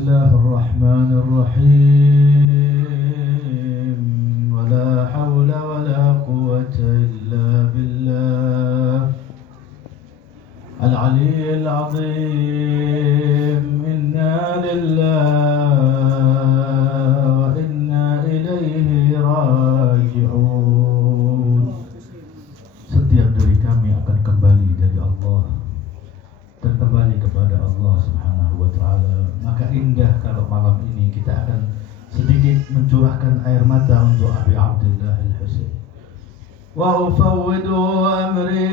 الله الرحمن الرحيم ولا حول ولا قوة إلا بالله العلي العظيم. إنا لله وإنا إليه راجعون. Setiap dari kami akan kembali dari Allah dan kembali kepada Allah Subhanahu wa Ta'ala. Maka indah kalau malam ini kita akan sedikit mencurahkan air mata untuk Abi Abdullah Al-Husain. Wa ufawwidu amri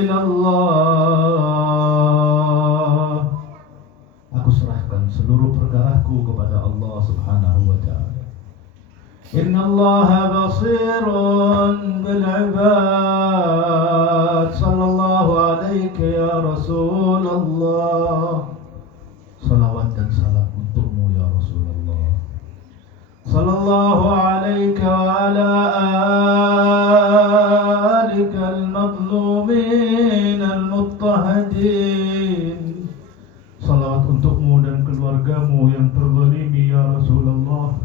ila Allah. Aku serahkan seluruh perkaraku kepada Allah Subhanahu wa Ta'ala. Inna Allah basirun bil ibad. Sallallahu alaika ya Rasulullah. Salawat dan salam untukmu ya Rasulullah. Sallallahu alaika wa ala alika al-madlumin al-muttahadin. Salawat untukmu dan keluargamu yang terzalimi ya Rasulullah,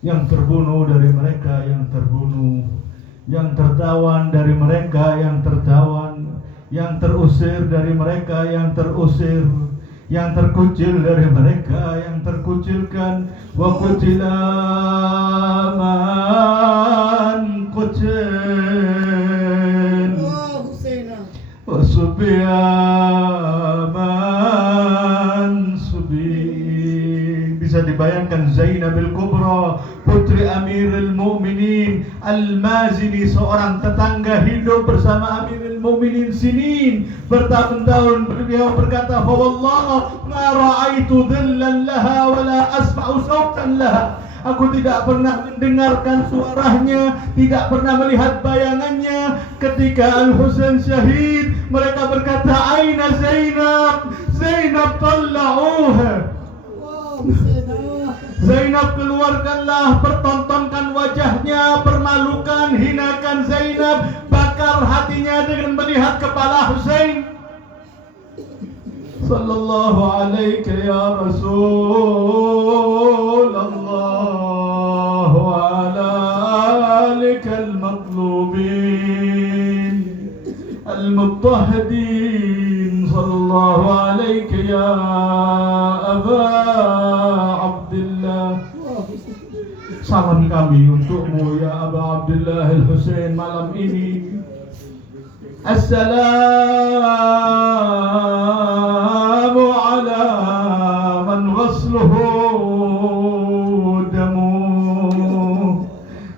yang terbunuh dari mereka yang terbunuh, yang tertawan dari mereka yang tertawan, yang terusir dari mereka yang terusir, yang terkucil dari mereka yang terkucilkan. Wa qutila man qutil wa subiya man subi. Bisa dibayangkan Zainab al-Kubra, putri Amirul Mukminin Al-Mazini, seorang tetangga hidup bersama Amirul Mukminin sinin, bertahun-tahun. Beliau berkata, "Fa wallah ma ra'aitu dhillan laha wa la asma'u sautan laha." Aku tidak pernah mendengarkan suaranya, tidak pernah melihat bayangannya. Ketika Al-Husain syahid, mereka berkata, "Aina Zainab? Zainab talla'uha." Zainab keluarkanlah, pertontonkan wajahnya, permalukan, hinakan Zainab, bakar hatinya dengan melihat kepala Husain. Sallallahu alaika ya Rasulullah wa ala alika al-matlubin al-muttahidin. Sallallahu alaika ya Aba Abdullah. Salam kami untukmu ya Aba Abdullah Al-Husain malam ini. Assalamu ala man ghasluhu damu.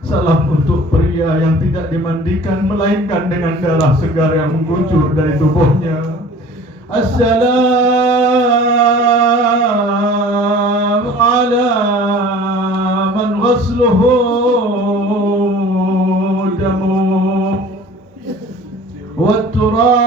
Salam untuk pria yang tidak dimandikan melainkan dengan darah segar yang mengucur dari tubuhnya. Assalamu ala man ghasluhu damu wa turab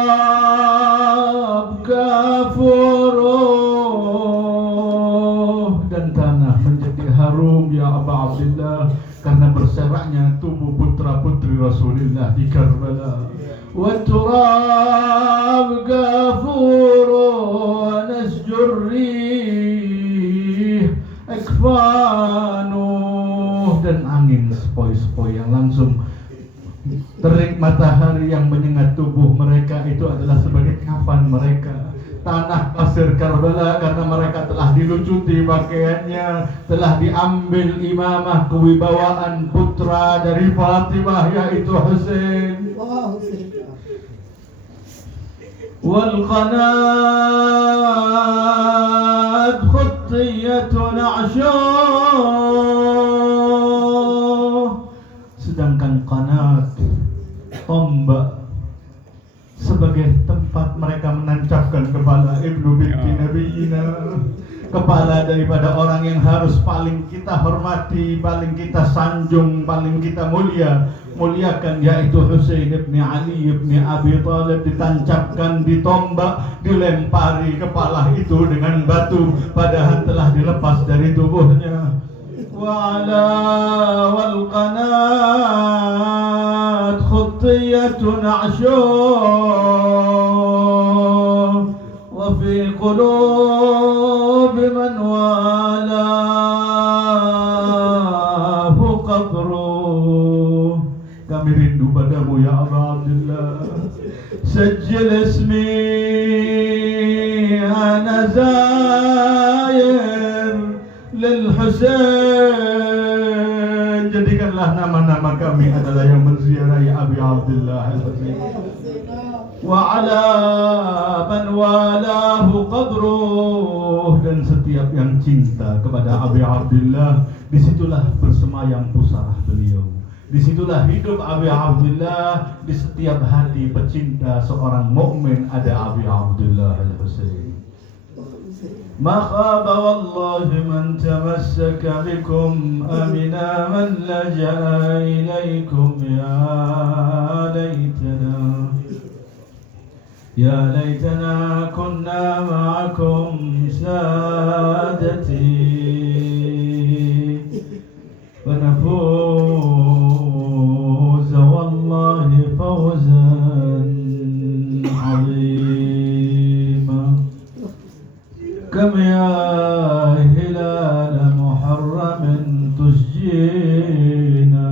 kafuruh. Dan tanah menjadi harum ya Aba Abdullah karena berseraknya tubuh putra-putri Rasulullah di Karbala. Wa turab kafuruh nasjurri akfanuh. Dan angin sepoi-sepoi yang langsung terik matahari yang menyengat tubuh mereka itu adalah sebagai kafan mereka. Tanah pasir Karbala karena mereka telah dilucuti pakaiannya, telah diambil imamah kewibawaan putra dari Fatimah yaitu Husain. Wal qanat khuttiyatun a'syuh. Sedangkan qanat, tombak, sebagai tempat mereka menancapkan kepala ibnu binti nabiyina, kepala daripada orang yang harus paling kita hormati, paling kita sanjung, paling kita muliakan, yaitu Husain ibn Ali ibn Abi Thalib, ditancapkan di tombak, dilempari kepala itu dengan batu padahal telah dilepas dari tubuhnya. Wa ala wal qanat khuttiyatun a'syuh. وفي قلوب من والاه قبره. Kami rindu padamu ya Aba Abdullah. Sajjil ismi ana zair lil Husain. Jadikanlah nama-nama kami adalah yang menziarahi Abi Abdullah Al-Husain. Wa ala man walahu qabruh. Dan setiap yang cinta kepada Abi Abdullah, disitulah bersemayam pusarah beliau. Disitulah hidup Abi Abdullah. Di setiap hati pecinta seorang mukmin ada Abi Abdullah Al-Husain. Ma khaba wallahi man tamassaka bikum amina man laja'a ilaikum ya laitana. Ya laitana kunna ma'akum sadati wa nafuz wallahi fawzan 'azima. Kam ya hilal muharram tusjina.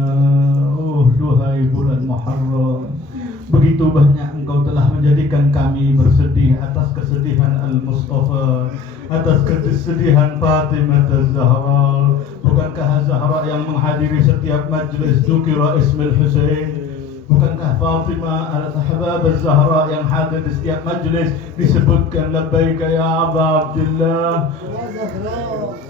Oh duhai bulan Muharram, begitu banyak engkau telah menjadikan kami bersedih atas kesedihan Al-Mustafa, atas kesedihan Fatimah Az-Zahra. Bukankah Zahra yang menghadiri setiap majlis dzukira Ismul Husain? Bukankah Fatimah al-Ahbab Az-Zahra yang hadir di setiap majlis disebutkan labbaika ya Aba Abdullah?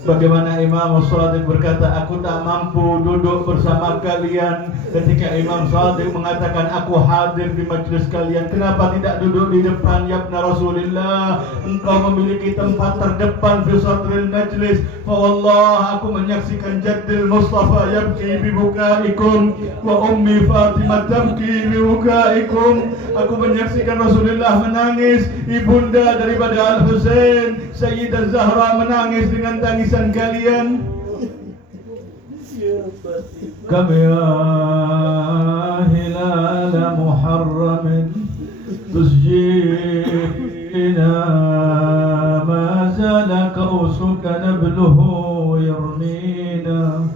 Bagaimana Imam Shadiq berkata, aku tak mampu duduk bersama kalian ketika Imam Shadiq mengatakan aku hadir di majlis kalian. Kenapa tidak duduk di depan ya Ibn Rasulullah? Engkau memiliki tempat terdepan fi sadril majlis. Fa wallah, aku menyaksikan Jaddil Mustafa yabki bi bukaikum wa ummi Fatimah tabki bi bukaikum. Aku menyaksikan Rasulullah menangis, ibunda daripada Al-Husain Sayyidah Zahra menangis dengan tangisan kalian. Kam ya hilal muharram tusjina ma zala kausuka nabluhu yarmina.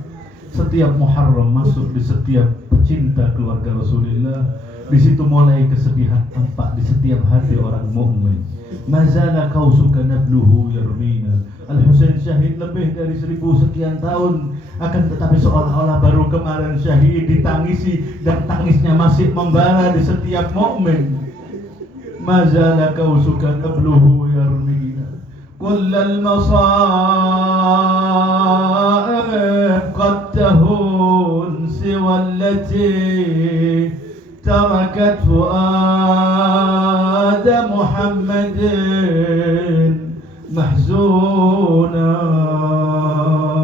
Setiap Muharram masuk di setiap pecinta keluarga Rasulullah. Di situ mulai kesedihan tampak di setiap hati orang mukmin. Mazala kausuka nabluhu yarmina. Al-Husain syahid lebih dari 1000 sekian tahun, akan tetapi seolah-olah baru kemarin syahid ditangisi, dan tangisnya masih membara di setiap mukmin. Mazala kausuka nabluhu yarmina. Kullal masaib qad tahun siwallati tarakat fuada Muhammadin mahzuna.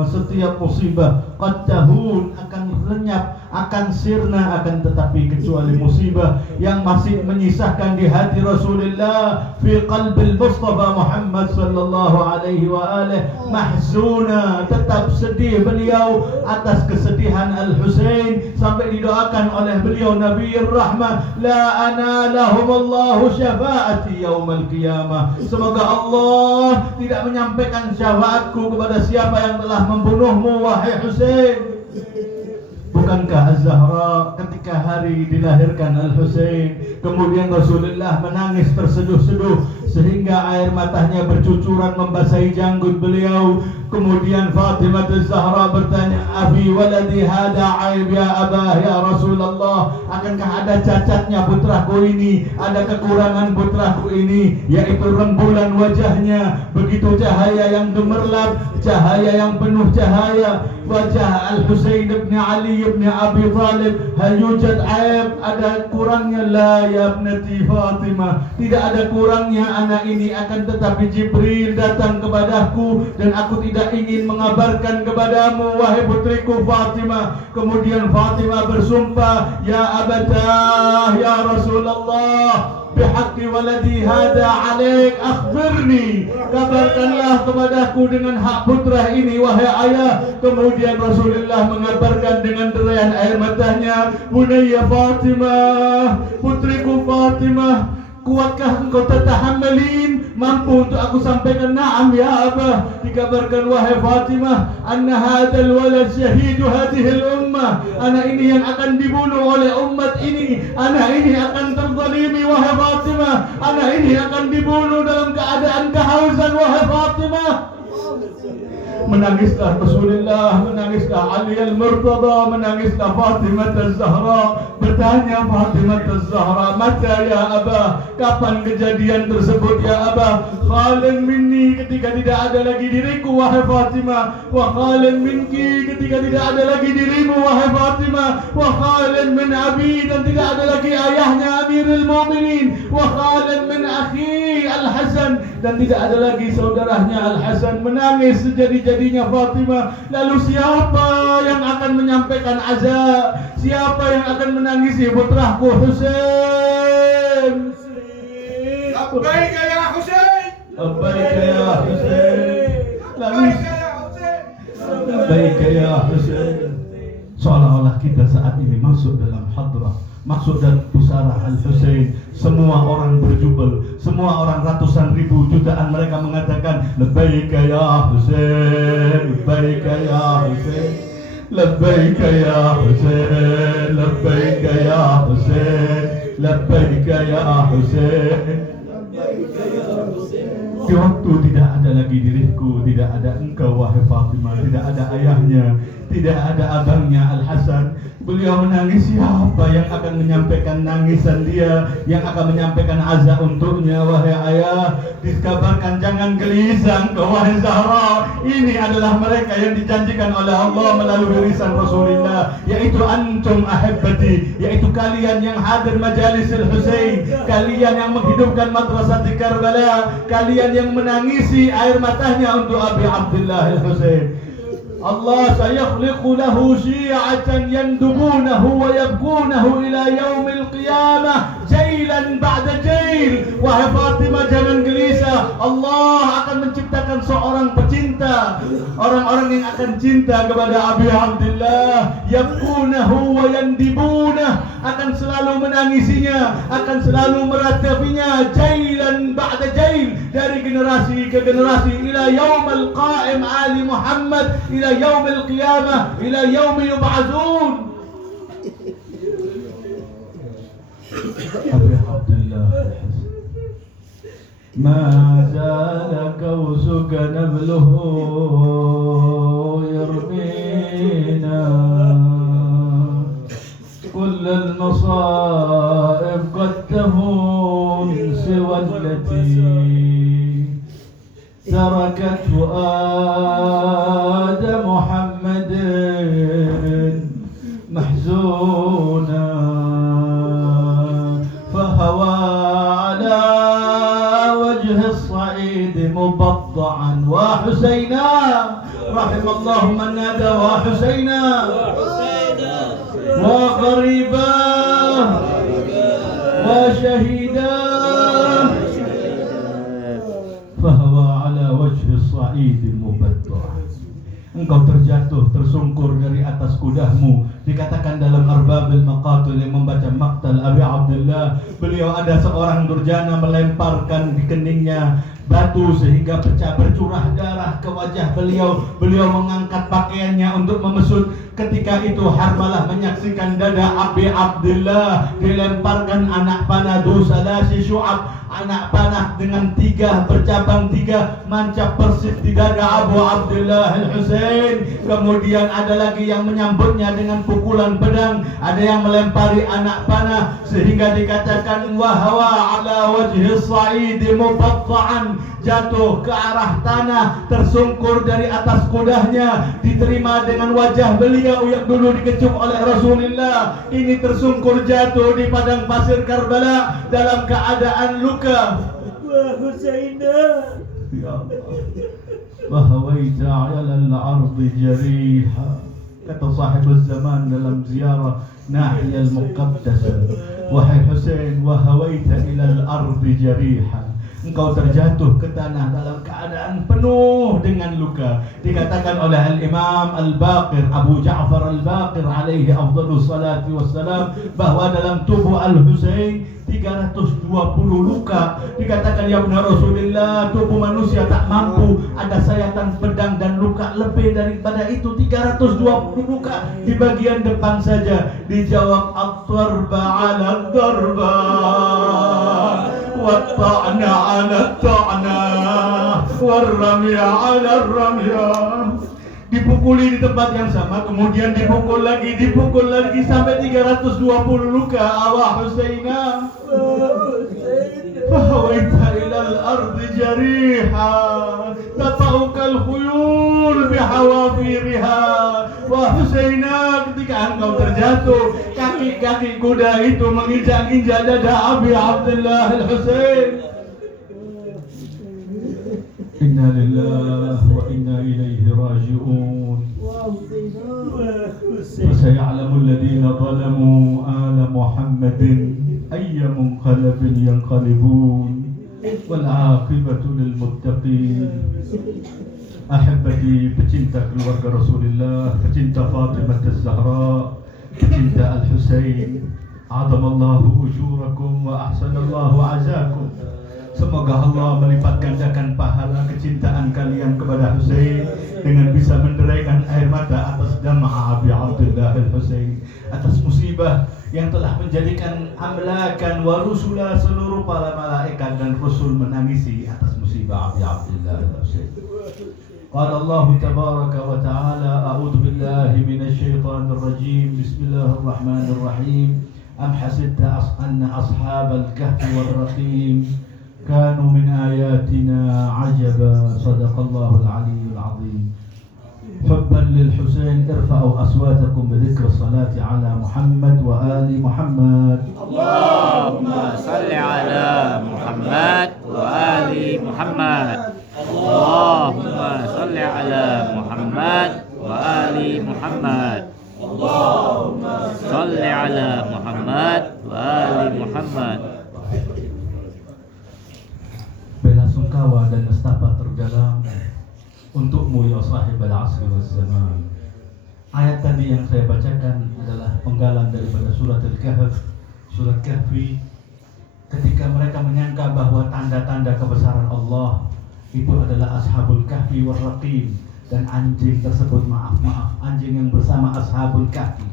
Setiap musibah qad tahun akan lenyap, akan sirna, akan tetapi kecuali musibah yang masih menyisahkan di hati Rasulullah fi qalbil Mustafa Muhammad sallallahu alaihi wa alihi mahzuna. Tetap sedih beliau atas kesedihan Al-Husain, sampai didoakan oleh beliau Nabiyur Rahmah, la analahumullahu syafaati yaumal qiyamah. Semoga Allah tidak menyampaikan syafaatku kepada siapa yang telah membunuhmu wahai Husain. Bukankah Az-Zahra ketika hari dilahirkan Al-Husain, kemudian Rasulullah menangis terseduh-seduh sehingga air matanya bercucuran membasahi janggut beliau. Kemudian Fatimah Az-Zahra bertanya, "Abi waladi hada aib ya Abah ya Rasulullah?" Akankah ada cacatnya putraku ini, ada kekurangan putraku ini, yaitu rembulan wajahnya, begitu cahaya yang gemerlap, cahaya yang penuh cahaya. Wajah Al-Husain bin Ali bin Abi Thalib, hal yujad aib, ada kurangnya? La ya ibnati Fatimah, tidak ada kurangnya anak ini, akan tetapi Jibril datang kepadaku dan aku tidak ingin mengabarkan kepadamu wahai putriku Fatimah. Kemudian Fatimah bersumpah, ya abatah ya Rasulullah, bihaqqi waladi hada alaik akhbirni, kabarkanlah kepadaku dengan hak putra ini wahai ayah. Kemudian Rasulullah mengabarkan dengan derayan air matanya, bunayya Fatimah, putriku Fatimah, kuatkah engkau tatahammalin mampu untuk aku sampaikan? Na'am ya Abah. Dikabarkan wahai Fatimah, anna hadzal walad syahidu hadhil ummah. Anak ini yang akan dibunuh oleh umat ini. Anak ini akan terzalimi wahai Fatimah. Anak ini akan dibunuh dalam keadaan kehausan wahai Fatimah. Menangislah Rasulullah, menangislah Ali al-Murtada, menangislah Fatimah az-Zahra. Bertanya Fatimah az-Zahra, mata ya Abah, kapan kejadian tersebut ya Abah? Khalan minni, ketika tidak ada lagi diriku wahai Fatimah. Wa khalan minki, ketika tidak ada lagi dirimu wahai Fatimah. Wa khalan min abi, dan tidak ada lagi ayahnya Amirul Mukminin. Wa khalan min akhi Al-Hasan, dan tidak ada lagi saudaranya Al-Hasan. Menangis sejadi-jadinya Fatimah. Lalu siapa yang akan menyampaikan azab? Siapa yang akan menangisi putraku Husain? Labbaik ya Husain. Labbaik ya Husain. Labbaik ya Husain. Labbaik ya Husain. Seolah-olah kita saat ini masuk dalam hadrah, masuk dalam pusara Al-Husain. Semua orang berjubel, semua orang ratusan ribu, jutaan mereka mengatakan labbaik ya Husain, labbaik ya Husain, labbaik ya Husain, labbaik ya Husain, labbaik ya Husain. Di waktu tidak ada lagi diriku, tidak ada engkau wahai Fatimah, tidak ada ayahnya, tidak ada abangnya Al-Hasan. Beliau menangis. Siapa yang akan menyampaikan nangisan dia, yang akan menyampaikan azab untuknya? Wahai ayah, dikabarkan jangan gelisah engkau wahai Zahra. Ini adalah mereka yang dijanjikan oleh Allah melalui lisan Rasulullah, yaitu antum ahibbati, yaitu kalian yang hadir majalis Al-Husain, kalian yang menghidupkan madrasah di Karbala, kalian yang menangisi air matanya untuk Abi Abdullah Al-Husain. Allah sayakhliqu lahu syi'atan yandubunahu wa yabqunahu ila yaumil qiyamah jailan ba'da jail. Wahai Fatimah, jangan gelisah. Allah akan menciptakan seorang pecinta, orang-orang yang akan cinta kepada Abi Abdullah. Yabqunahu wa yandibunah, akan selalu menangisinya, akan selalu meratapinya jailan ba'da jail, dari generasi ke generasi, ila yaumil qa'im ali Muhammad, ila yaumil qiyamah, ila yaumi yub'atsun. Abi Abdullah ma zala kawsuka nabluhu yarmina كل المصائب قد تهون سوى التي تركت فؤاد محمد محزونا فهوى على وجه الصعيد مبضعا وحسينا رحم الله من نادى وحسينا وغريبا وشهيدا فهوى على وجه الصعيد مبضعا. Engkau terjatuh, tersungkur dari atas kudahmu. Dikatakan dalam Arbabil Maqatul yang membaca Maqtal Abi Abdullah, beliau ada seorang durjana melemparkan di keningnya batu sehingga pecah, bercurah darah ke wajah beliau. Beliau mengangkat pakaiannya untuk memesut. Ketika itu Harmalah menyaksikan dada Abi Abdullah dilemparkan anak panah Dusalasi Syu'ab, anak panah dengan tiga bercabang tiga mancap persis di dada Abu Abdullah Al-Husain. Kemudian ada lagi yang menyambutnya dengan pukulan pedang, ada yang melempari anak panah, sehingga dikatakan wahwa ala wajhi sa'id mubatta'an, jatuh ke arah tanah, tersungkur dari atas kudahnya, diterima dengan wajah beliau yang dulu dikecup oleh Rasulullah. Ini tersungkur jatuh di padang pasir Karbala dalam keadaan luka. Wa Husaina ya Allah, wahawaita ala al-ardi jariha. Kata sahib zaman dalam ziarah Nahiyal Muqaddasah, wahai Husain, wahawaita ila al-ardi jariha, engkau terjatuh ke tanah dalam keadaan penuh dengan luka. Dikatakan oleh Al-Imam Al-Baqir, Abu Ja'far Al-Baqir alaihi afdhalus salati wassalam, bahwa dalam tubuh Al-Husain 3 320 luka. Dikatakan ya benar Rasulullah, tubuh manusia tak mampu, ada sayatan pedang dan luka lebih daripada itu. 320 luka di bagian depan saja. Dijawab at-tarba 'ala ad-darba wat-ta'na 'ala at-ta'na war-ramya 'ala ar-ramya. Dipukuli di tempat yang sama, kemudian dipukul lagi sampai 320 luka. Awah Husaina, fahawaita ilal ardi jariha, tapa'ukal khuyul bihawafiriha. Wah Husaina, ketika engkau terjatuh, kaki-kaki kuda itu menginjak-injak dada Abi Abdullah al-Husain. Inna lillahi wa inna ilaihi raji'un. Fasaya'lamu alladhina zalamu ala Muhammadin ayya munqalabin yanqalibun wal 'aqibatu lil muttaqin. Ahibati, pecinta keluarga Rasulullah, pecinta Fatimah Az-Zahra, pecinta Al-Husain, a'zamallahu ujurakum wa ahsanallahu azakum. Semoga Allah melipat gandakan pahala kecintaan kalian kepada Husain dengan bisa menderaikan air mata atas dama Abi Abdullah al-Husain, atas musibah yang telah menjadikan amlakan wa rusula, seluruh para malaikat dan rasul menangisi atas musibah Abi Abdullah al-Husain. Qala Allah tabaraka wa ta'ala, a'udzu billahi minasy syaithanir rajim. Bismillahirrahmanirrahim. Am hasibta anna ashabal kahfi war raqim كانوا من آياتنا عجبا. صدق الله العلي العظيم. حبا للحسين ارفعوا أصواتكم بذكر الصلاة على محمد وآل محمد. اللهم صل على محمد وآل محمد. اللهم صل على محمد وآل محمد. اللهم صل على محمد وآل محمد. Bela sungkawa dan nestapa terdalam untukmu ya sahib al-asri wal zaman. Ayat tadi yang saya bacakan adalah penggalan daripada surat Al-Kahf, surat Kahfi. Ketika mereka menyangka bahwa tanda-tanda kebesaran Allah itu adalah ashabul kahfi war raqim, dan anjing tersebut, maaf anjing yang bersama ashabul kahfi,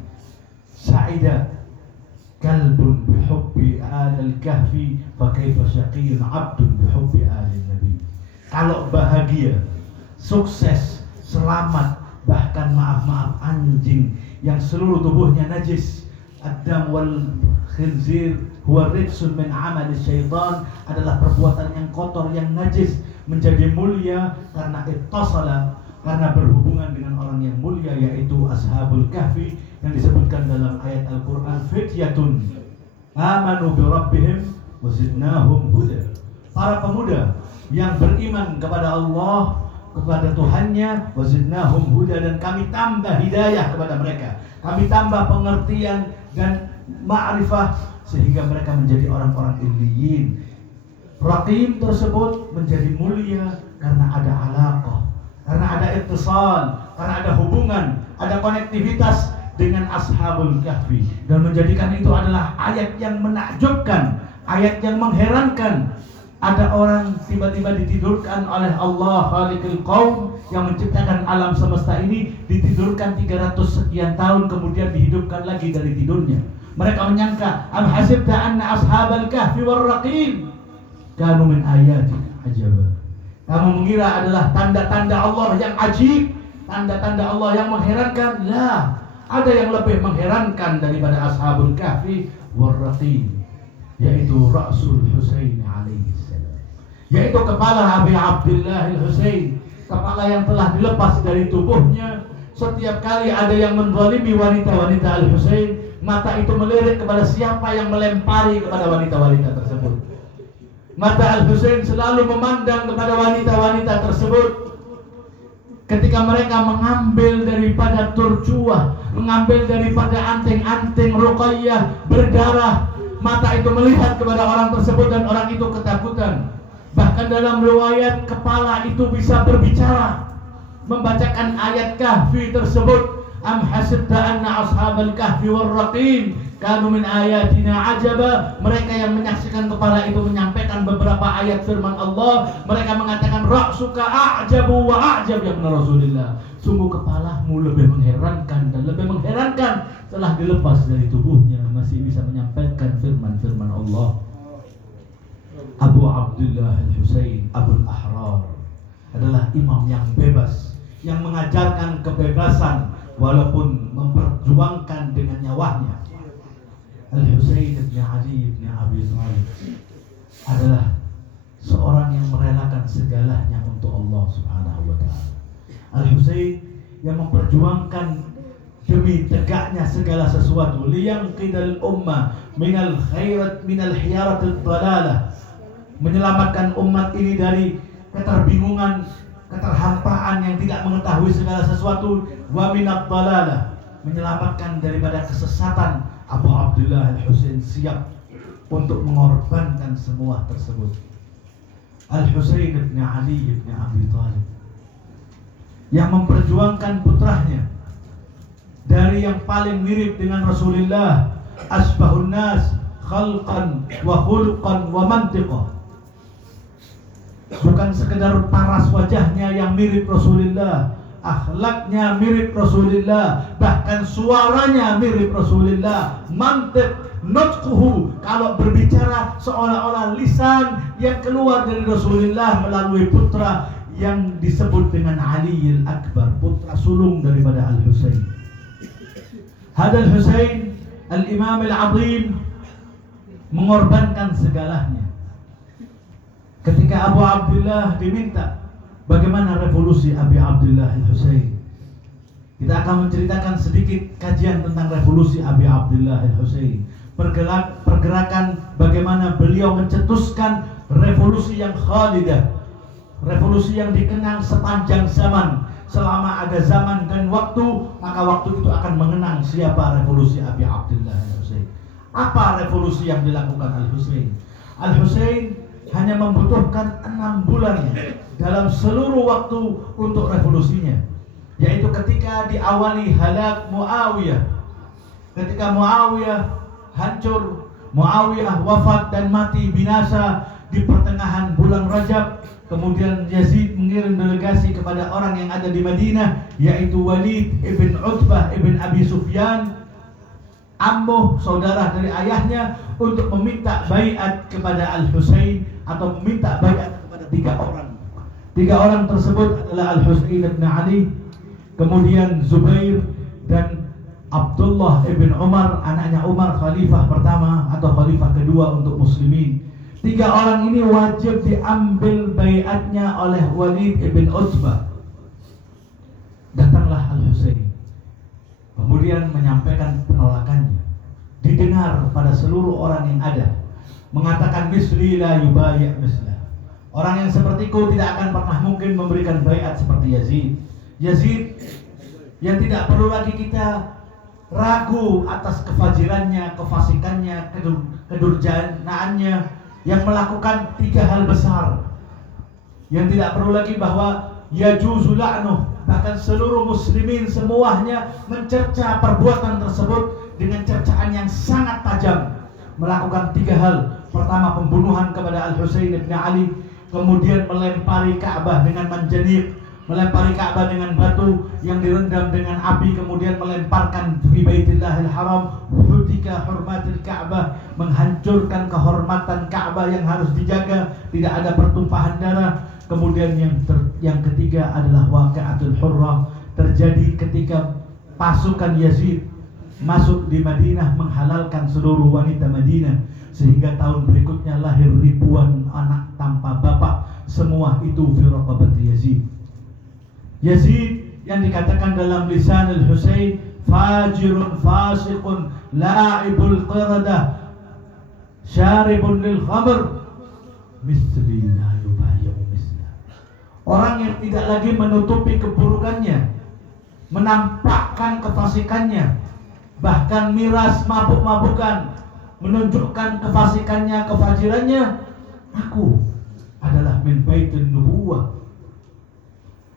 sa'ida kalbun bihubbi alal kahfi fakaifa syaqiyyun abdun bihubbi alil nabi. Kalau bahagia, sukses, selamat, bahkan maaf anjing yang seluruh tubuhnya najis, ad-dam wal khinzir huwa rijsun min amali syaitan, adalah perbuatan yang kotor, yang najis, menjadi mulia karena ittasala, karena berhubungan dengan orang yang mulia, yaitu ashabul kahfi yang disebutkan dalam ayat Al-Quran, fityatun amanu bi rabbihim wa zidnahum huda. Para pemuda yang beriman kepada Allah, kepada Tuhannya, wa zidnahum huda, dan kami tambah hidayah kepada mereka, kami tambah pengertian dan ma'rifah sehingga mereka menjadi orang-orang illiyin. Raqim tersebut menjadi mulia karena ada alaqah, karena ada ittisal, karena ada hubungan, ada konektivitas dengan ashabul kahfi, dan menjadikan itu adalah ayat yang menakjubkan, ayat yang mengherankan. Ada orang tiba-tiba ditidurkan oleh Allah Khaliqul Qaum yang menciptakan alam semesta ini, ditidurkan 300 sekian tahun, kemudian dihidupkan lagi dari tidurnya. Mereka menyangka, am hasibta anna ashabal kahfi war raqim kanu min ayatina ajaba. Kamu mengira adalah tanda-tanda Allah yang ajib, tanda-tanda Allah yang mengherankan? Lah, ada yang lebih mengherankan daripada ashabul kahfi war raqim, yaitu Rasul Husain alaihi salam, yaitu kepala Abi Abdullah al-Husain, kepala yang telah dilepas dari tubuhnya. Setiap kali ada yang menzalimi wanita-wanita al-Husain, mata itu melirik kepada siapa yang melempari kepada wanita-wanita tersebut. Mata Al-Husain selalu memandang kepada wanita-wanita tersebut. Ketika mereka mengambil daripada turjuah, mengambil daripada anting-anting Ruqayyah berdarah, mata itu melihat kepada orang tersebut dan orang itu ketakutan. Bahkan dalam riwayat, kepala itu bisa berbicara, membacakan ayat Kahfi tersebut. Am hasibta anna ashabal kahfi war raqim Kanu min ayatina ajaba, mereka yang menyaksikan kepala itu menyampaikan beberapa ayat firman Allah, mereka mengatakan ra'suka a'jabu wa a'jab ya Rasulullah. Sungguh kepalamu lebih mengherankan dan lebih mengherankan, setelah dilepas dari tubuhnya masih bisa menyampaikan firman-firman Allah. Abu Abdullah Al-Husain Abul Ahrar adalah imam yang bebas, yang mengajarkan kebebasan walaupun memperjuangkan dengan nyawanya. Al-Husain bin Ali bin Abi Thalib adalah seorang yang merelakan segalanya untuk Allah Subhanahu wa taala. Al-Husain yang memperjuangkan demi tegaknya segala sesuatu, liyanqidal ummah minal khairat minal hiyaratil dalalah, menyelamatkan umat ini dari keterbingungan, keterhampaan yang tidak mengetahui segala sesuatu, wa minad dalalah, menyelamatkan daripada kesesatan. Abu Abdullah Al-Husain siap untuk mengorbankan semua tersebut. Al-Husain bin Ali bin Abi Thalib yang memperjuangkan putranya dari yang paling mirip dengan Rasulullah, asbahun nas khalqan wa khulqan wa mantiqah. Bukan sekedar paras wajahnya yang mirip Rasulullah, akhlaknya mirip Rasulullah, bahkan suaranya mirip Rasulullah. Mantiq, nutquhu, kalau berbicara seolah-olah lisan yang keluar dari Rasulullah melalui putra yang disebut dengan Ali al-Akbar, putra sulung daripada Al-Husain. Hadal Husain al-Imam al-Azim mengorbankan segalanya. Ketika Abu Abdullah diminta bagaimana revolusi Abi Abdullah Al-Husain, kita akan menceritakan sedikit kajian tentang revolusi Abi Abdullah Al-Husain. Pergerakan bagaimana beliau mencetuskan revolusi yang khalidah, revolusi yang dikenang sepanjang zaman. Selama ada zaman dan waktu, maka waktu itu akan mengenang siapa revolusi Abi Abdullah Al-Husain. Apa revolusi yang dilakukan Al-Husain? Al-Husain hanya membutuhkan 6 bulan dalam seluruh waktu untuk revolusinya, yaitu ketika diawali halak Muawiyah. Ketika Muawiyah hancur, Muawiyah wafat dan mati binasa di pertengahan bulan Rajab. Kemudian Yazid mengirim delegasi kepada orang yang ada di Madinah, yaitu Walid ibn Utbah ibn Abi Sufyan, ammuh, saudara dari ayahnya, untuk meminta baiat kepada Al-Husain atau meminta baiat kepada 3 orang. 3 orang tersebut adalah Al-Husain bin Ali, kemudian Zubair, dan Abdullah ibn Umar, anaknya Umar, khalifah pertama atau khalifah kedua untuk muslimin. 3 orang ini wajib diambil baiatnya oleh Walid ibn Utbah. Datanglah Al-Husain, kemudian menyampaikan penolakannya. Didengar pada seluruh orang yang ada, mengatakan misli la yubayi' mislah. Orang yang sepertiku tidak akan pernah mungkin memberikan baiat seperti Yazid. Yazid yang tidak perlu lagi kita ragu atas kefajirannya, kefasikannya, kedurjanaannya, yang melakukan 3 hal besar, yang tidak perlu lagi bahwa yajuzu la'nuh, bahkan seluruh muslimin semuanya mencerca perbuatan tersebut dengan cercaan yang sangat tajam. Melakukan 3 hal. Pertama, pembunuhan kepada Al-Husain bin Ali, kemudian melempari Ka'bah dengan manjanik, melempari Ka'bah dengan batu yang direndam dengan api, kemudian melemparkan fi Baitillahil Haram, hutika hurmatil Ka'bah, menghancurkan kehormatan Ka'bah yang harus dijaga, tidak ada pertumpahan darah. Kemudian yang ketiga adalah waqi'atul Hurrah, terjadi ketika pasukan Yazid masuk di Madinah menghalalkan seluruh wanita Madinah, sehingga tahun berikutnya lahir ribuan anak tanpa bapak. Semua itu fi raqabati Yazid. Yazid yang dikatakan dalam lisan Al-Husain fajirun fasiqun la'ibul qiradah syaribun lil khamr misli la yubayyu misla. Orang yang tidak lagi menutupi keburukannya, menampakkan kefasikannya, bahkan miras mabuk-mabukan, menunjukkan kefasikannya, kefajirannya. Aku adalah min baitin nubuwah,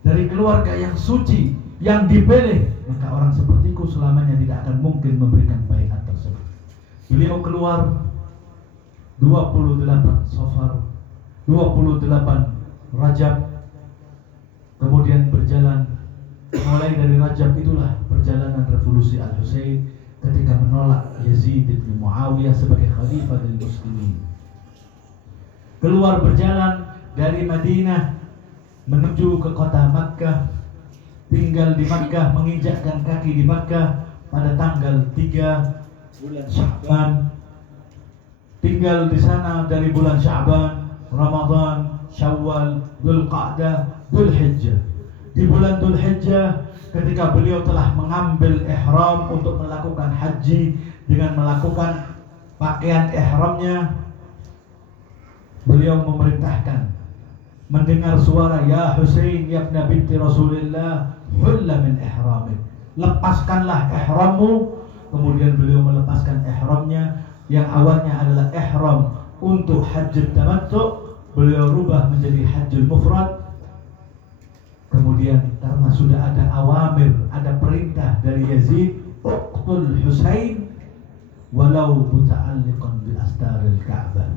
dari keluarga yang suci, yang dipilih, maka orang sepertiku selamanya tidak akan mungkin memberikan baiat tersebut. Beliau keluar 28 Safar, 28 Rajab, kemudian berjalan. Mulai dari Rajab itulah perjalanan revolusi Al-Husain ketika menolak Yazid bin Muawiyah sebagai khalifah dari muslimin. Keluar berjalan dari Madinah menuju ke kota Makkah, tinggal di Makkah, menginjakkan kaki di Makkah pada tanggal 3 bulan Sya'ban. Tinggal di sana dari bulan Sya'ban, Ramadan, Syawal, Dzulqa'dah, Dzulhijjah. Di bulan Dzulhijjah ketika beliau telah mengambil ihram untuk melakukan haji dengan melakukan pakaian ihramnya, beliau memerintahkan mendengar suara ya Husain ya ibn binti Rasulillah hulla min ihramik, lepaskanlah ihrammu. Kemudian beliau melepaskan ihramnya yang awalnya adalah ihram untuk haji tamattu, beliau rubah menjadi hajjul mufrad. Kemudian karena sudah ada awamir, ada perintah dari Yazid, uqtul Husain walau muta'alliqan bi astaril Ka'bah.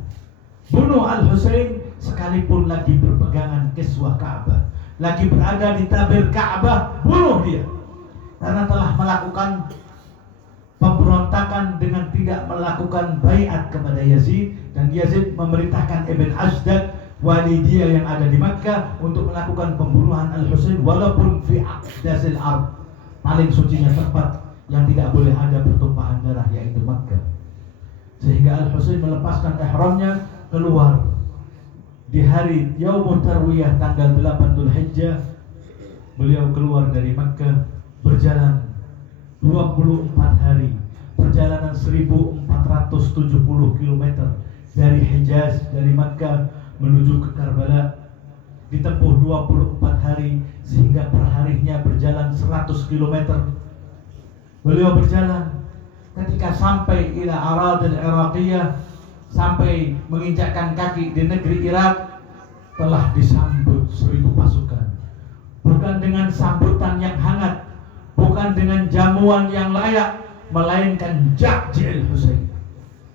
Bunuh Al-Husain sekalipun lagi berpegangan kiswah Ka'bah, lagi berada di tabir Ka'bah, bunuh dia. Karena telah melakukan pemberontakan dengan tidak melakukan baiat kepada Yazid, dan Yazid memerintahkan Ibn Ashdaq wali dia yang ada di Makkah untuk melakukan pembunuhan Al-Husain walaupun fi aqdasil ard, paling sucinya tempat yang tidak boleh ada pertumpahan darah, yaitu Makkah. Sehingga Al-Husain melepaskan ihramnya, keluar di hari Yaumut Tarwiyah tanggal 8 Dzulhijjah. Beliau keluar dari Makkah berjalan 24 hari, perjalanan 1470 km dari Hijaz, dari Makkah menuju ke Karbala, ditempuh 24 hari sehingga perharinya berjalan 100 km. Beliau berjalan ketika sampai ila Aradil Iraqiyah, sampai menginjakkan kaki di negeri Irak, telah disambut 1000 pasukan, bukan dengan sambutan yang hangat, bukan dengan jamuan yang layak, melainkan Ja'jil Husain,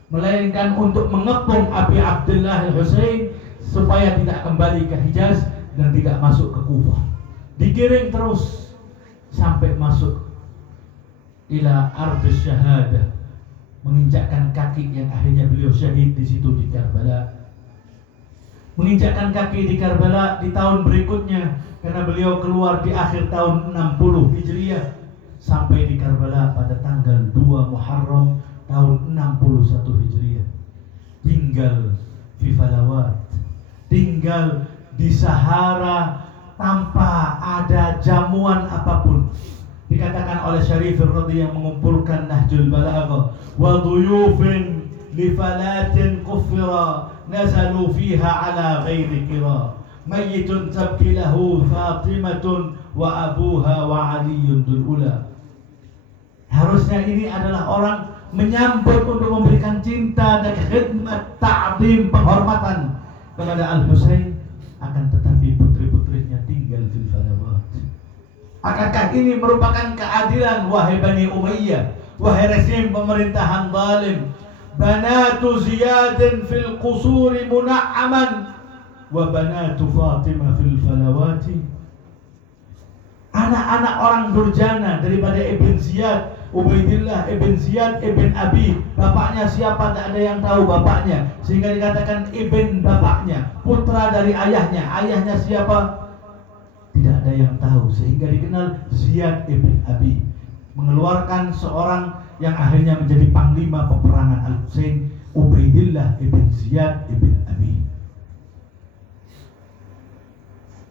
melainkan untuk mengepung Abi Abdullah Al-Husain supaya tidak kembali ke Hijaz dan tidak masuk ke Kufah. Digiring terus sampai masuk ila ardus syahadah, menginjakkan kaki yang akhirnya beliau syahid di situ di Karbala. Menginjakkan kaki di Karbala di tahun berikutnya, karena beliau keluar di akhir tahun 60 Hijriah, sampai di Karbala pada tanggal 2 Muharram tahun 61 Hijriah. Tinggal di Falawat, tinggal di Sahara tanpa ada jamuan apapun. Dikatakan oleh Syarifir Radhi yang mengumpulkan Nahjul Balaghah, wa dhuyufin li falatin kufira nazalu fiha ala ghairi kira mayyitun tabki lahu Fatimatun wa abuha wa Aliyun dul ula. Harusnya ini adalah orang menyambut untuk memberikan cinta dan khidmat, ta'zim, penghormatan kepada Al-Husain, akan tetapi putri-putrinya tinggal fil falawat. Akankah ini merupakan keadilan, wahai Bani Umayyah, wahai rezim pemerintahan zalim? Banatu Ziyadin fil qusuri muna'aman wa banatu Fatimah fil falawati. Anak-anak orang durjana daripada Ibn Ziyad, Ubaidillah Ibn Ziyad Ibn Abi, bapaknya siapa tak ada yang tahu bapaknya, sehingga dikatakan Ibn bapaknya, putra dari ayahnya. Ayahnya siapa? Tidak ada yang tahu, sehingga dikenal Ziyad Ibn Abi. Mengeluarkan seorang yang akhirnya menjadi panglima peperangan Al-Husain, Ubaidillah Ibn Ziyad Ibn Abi.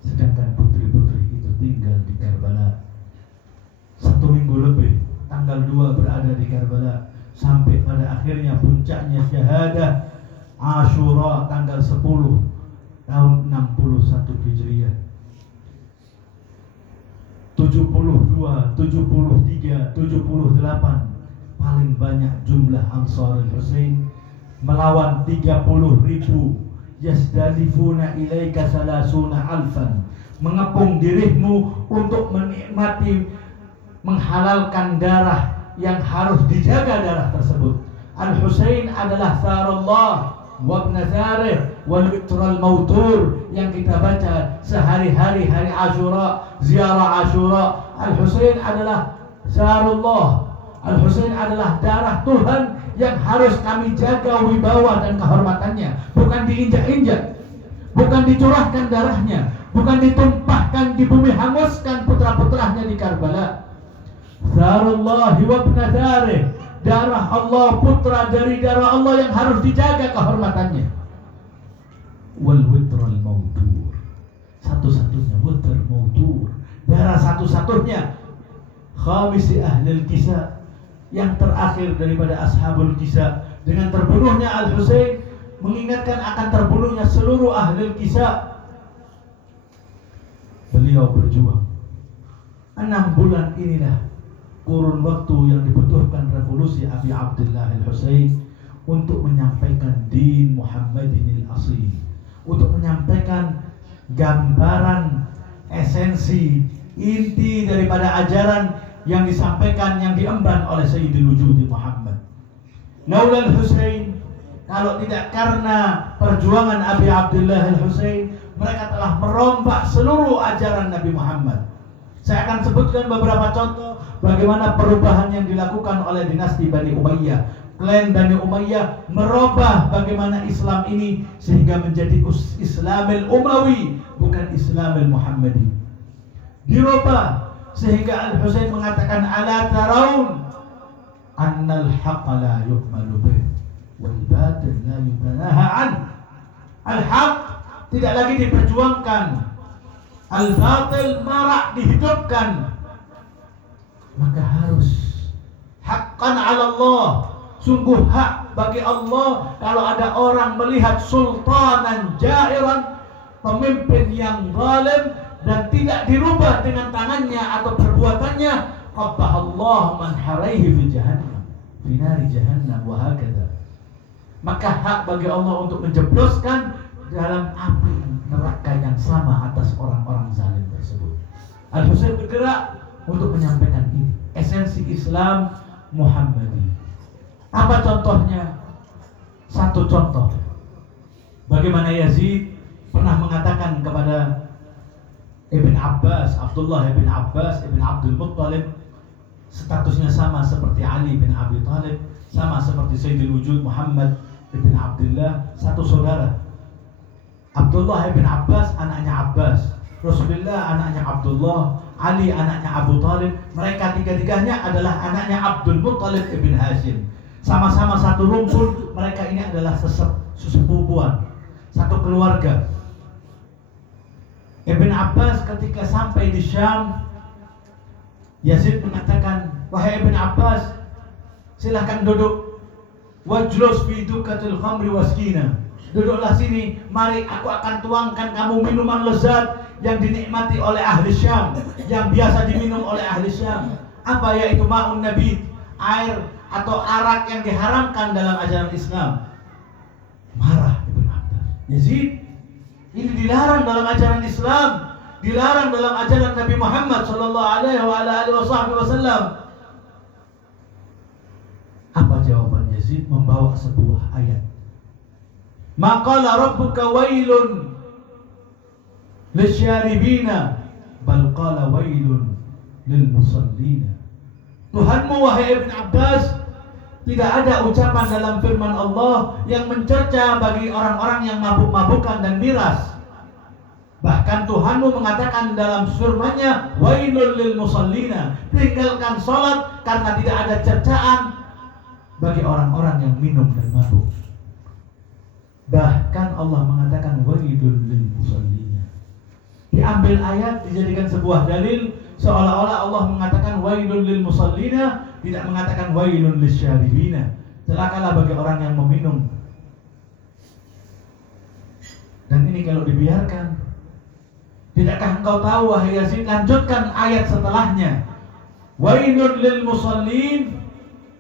Sedangkan putri-putri itu tinggal di Karbala 1 minggu lebih. Tanggal 2 berada di Karbala sampai pada akhirnya puncaknya syahadah Ashura tanggal 10 tahun 61 Hijriah. 72, 73, 78 paling banyak jumlah Ansar Al-Husain melawan 30.000. Yasdalifuna ilaika salasuna alfan, mengepung dirimu untuk menikmati, menghalalkan darah yang harus dijaga darah tersebut. Al-Husain adalah Tharullah wa ibn Tharih wal witral mautur yang kita baca sehari-hari hari Asyura, ziarah Asyura. Al-Husain adalah Tharullah. Al-Husain adalah darah Tuhan yang harus kami jaga wibawa dan kehormatannya, bukan diinjak-injak, bukan dicurahkan darahnya, bukan ditumpahkan di bumi, hanguskan putra-putranya di Karbala. Tharullah wa ibn Tharih, darah Allah, putra dari darah Allah yang harus dijaga kehormatannya. Wal witral mautur, satu-satunya witr mautur, darah satu-satunya khamisi ahlil kisah, yang terakhir daripada ashabul kisah. Dengan terbunuhnya Al-Husain mengingatkan akan terbunuhnya seluruh ahlul kisah. Beliau berjuang 6 bulan. Inilah kurun waktu yang dibutuhkan revolusi Abi Abdullah Al-Husain untuk menyampaikan din Muhammadin al-Asil, untuk menyampaikan gambaran esensi inti daripada ajaran yang disampaikan, yang diemban oleh Sayyidul Wujudi Muhammad. Naulal Husain, kalau tidak karena perjuangan Abi Abdullah Al-Husain, mereka telah merombak seluruh ajaran Nabi Muhammad. Saya akan sebutkan beberapa contoh bagaimana perubahan yang dilakukan oleh dinasti Bani Umayyah. Klan Bani Umayyah merubah bagaimana Islam ini sehingga menjadi Islamil Umawi, bukan Islamil Muhammadi. Dirubah sehingga Al-Husain mengatakan, ala taraun annal haqqa la yuhmalu bih wal batil la yutanaha an. Al-haq tidak lagi diperjuangkan, al-batil marak dihidupkan. Maka harus haqqan ala Allah, sungguh hak bagi Allah kalau ada orang melihat sultanan jairan, pemimpin yang zalim, dan tidak dirubah dengan tangannya atau perbuatannya, qabbah Allah man haraihi fi jahannam fi nari jahannam wa hakadha. Maka hak bagi Allah untuk menjebloskan dalam api neraka yang sama atas orang-orang zalim tersebut. Al-Husain bergerak untuk menyampaikan ini, esensi Islam Muhammadi. Apa contohnya? Satu contoh, bagaimana Yazid pernah mengatakan kepada Ibn Abbas, Abdullah Ibn Abbas Ibn Abdul Muttalib, statusnya sama seperti Ali bin Abi Thalib, sama seperti Sayyidul Wujud Muhammad Ibn Abdullah, satu saudara. Abdullah Ibn Abbas anaknya Abbas, Rasulullah anaknya Abdullah, Ali anaknya Abu Thalib. Mereka tiga-tiganya adalah anaknya Abdul Muttalib Ibn Hashim. Sama-sama satu rumpun, mereka ini adalah sesepupuan, satu keluarga. Ibn Abbas ketika sampai di Syam, Yazid mengatakan, wahai Ibn Abbas, silahkan duduk. Wajlus fi dukatil khamri waskina, duduklah sini, mari aku akan tuangkan kamu minuman lezat yang dinikmati oleh ahli Syam, yang biasa diminum oleh ahli Syam. Apa? Yaitu ma'un nabi, air atau arak yang diharamkan dalam ajaran Islam. Marah Ibn Abbas, Yazid, ini dilarang dalam ajaran Islam, dilarang dalam ajaran Nabi Muhammad sallallahu alaihi wasallam. Apa jawaban Yazid? Membawa sebuah ayat. Maqala rabbuka wailun lisyaribina bal qala wailun lil musallina. Tuhanmu wahai Ibn Abbas, tidak ada ucapan dalam firman Allah yang mencerca bagi orang-orang yang mabuk-mabukan dan miras. Bahkan Tuhanmu mengatakan dalam firman-Nya, wailul lil musallina, tinggalkan salat karena tidak ada cercaan bagi orang-orang yang minum dan mabuk. Bahkan Allah mengatakan wailul lil musallina. Diambil ayat dijadikan sebuah dalil, seolah-olah Allah mengatakan wailul lil musallina, tidak mengatakan wailun lisyaribina. Celakalah bagi orang yang meminum. Dan ini kalau dibiarkan, tidakkah engkau tahu wahai Yazid? Lanjutkan ayat setelahnya. Wailun lil musallin.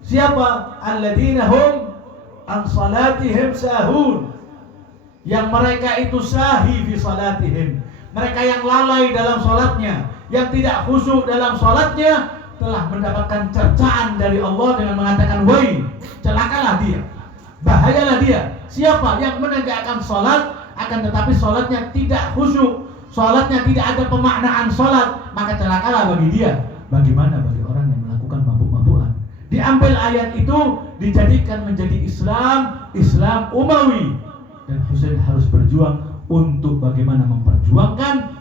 Siapa? Alladzina hum an salatihim sahun. Yang mereka itu sahi fi salatihim. Mereka yang lalai dalam salatnya, yang tidak khusyuk dalam salatnya. telah mendapatkan cercaan dari Allah dengan mengatakan, "Wai, celakalah dia, bahayalah dia." Siapa yang menegakkan sholat akan tetapi sholatnya tidak khusyuk, sholatnya tidak ada pemaknaan sholat, maka celakalah bagi dia. Bagaimana bagi orang yang melakukan mabuk-mabukan? Diambil ayat itu dijadikan menjadi Islam Umawi, dan Husain harus berjuang untuk bagaimana memperjuangkan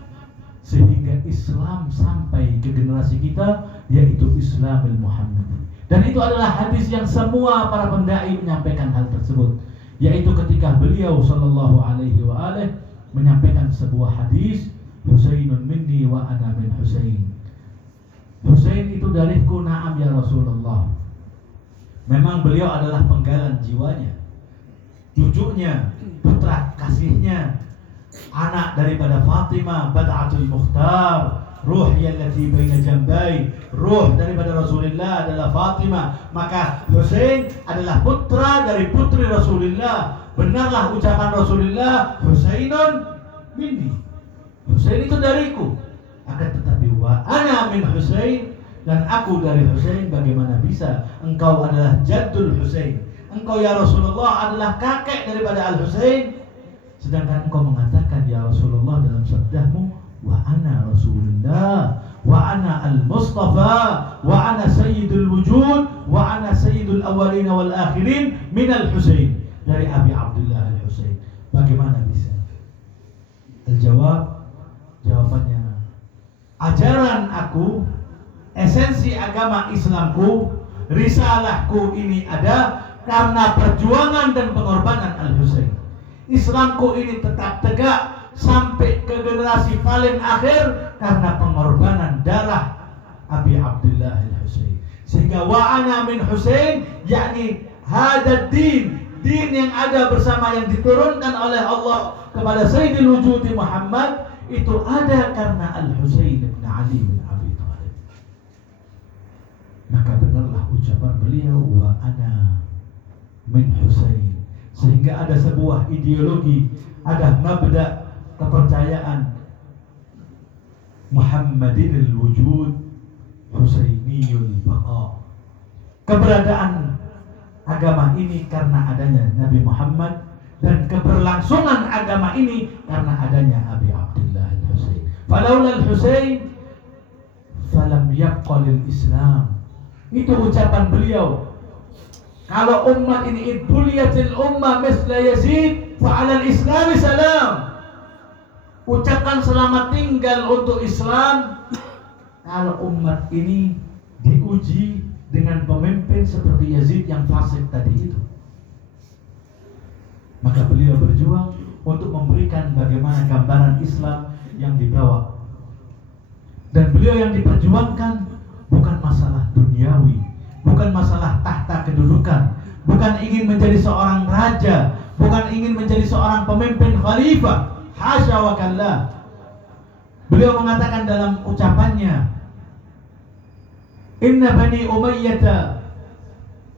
sehingga Islam sampai ke generasi kita, yaitu Islamul Muhammadi. Dan itu adalah hadis yang semua para pendai menyampaikan hal tersebut, yaitu ketika beliau sallallahu alaihi wa alihi menyampaikan sebuah hadis, Husainun minni wa ana min Husain. Husain itu dariku, na'am ya Rasulullah. Memang beliau adalah penggalan jiwanya, cucunya, putra kasihnya, anak daripada Fatimah Bad'atul Mukhtar, ruh yallati baina jambai, ruh daripada Rasulullah adalah Fatimah. Maka Husain adalah putra dari putri Rasulullah. Benarlah ucapan Rasulullah, Husainun minni, Husain itu dariku. Akan tetapi wa ana min Husain, dan aku dari Husain. Bagaimana bisa? Engkau adalah Jaddul Husain, engkau ya Rasulullah adalah kakek daripada Al-Husain, sedangkan engkau mengatakan ya Rasulullah dalam sabdamu, wa ana Rasulullah, wa ana al-Mustafa, wa ana sayyidul wujud, wa ana sayyidul awwalin wal akhirin min al-Husain, dari Abi Abdullah al-Husain. Bagaimana bisa? Jawabannya, ajaran aku, esensi agama Islamku, risalahku ini ada karena perjuangan dan pengorbanan Al-Husain. Islamku ini tetap tegak sampai ke generasi paling akhir karena pengorbanan darah Abi Abdullah Al-Husain. Sehingga wa ana min Husain, yakni hadad din yang ada bersama yang diturunkan oleh Allah kepada Sayyidul Wujudi Muhammad, itu ada karena Al-Husain bin Ali bin Abi Thalib. Maka benarlah ucapan beliau, wa ana min Husain. Sehingga ada sebuah ideologi, ada mabda kepercayaan, Muhammadinil wujud, Husainiyul baqa. Keberadaan agama ini karena adanya Nabi Muhammad, dan keberlangsungan agama ini karena adanya Abi Abdullah Al-Husain. Falaula Al-Husain falam yabqa lil Islam. Itu ucapan beliau. Kalau umat ini idbuliyatil ummah misla Yazid fa'alal islami salam. Ucapkan selamat tinggal untuk Islam kalau umat ini diuji dengan pemimpin seperti Yazid yang fasik tadi itu. Maka beliau berjuang untuk memberikan bagaimana gambaran Islam yang dibawa. Dan beliau yang diperjuangkan bukan masalah duniawi, bukan masalah tahta kedudukan, bukan ingin menjadi seorang raja, bukan ingin menjadi seorang pemimpin khalifah. Hasya wa kallah. Beliau mengatakan dalam ucapannya, Inna bani Umayyah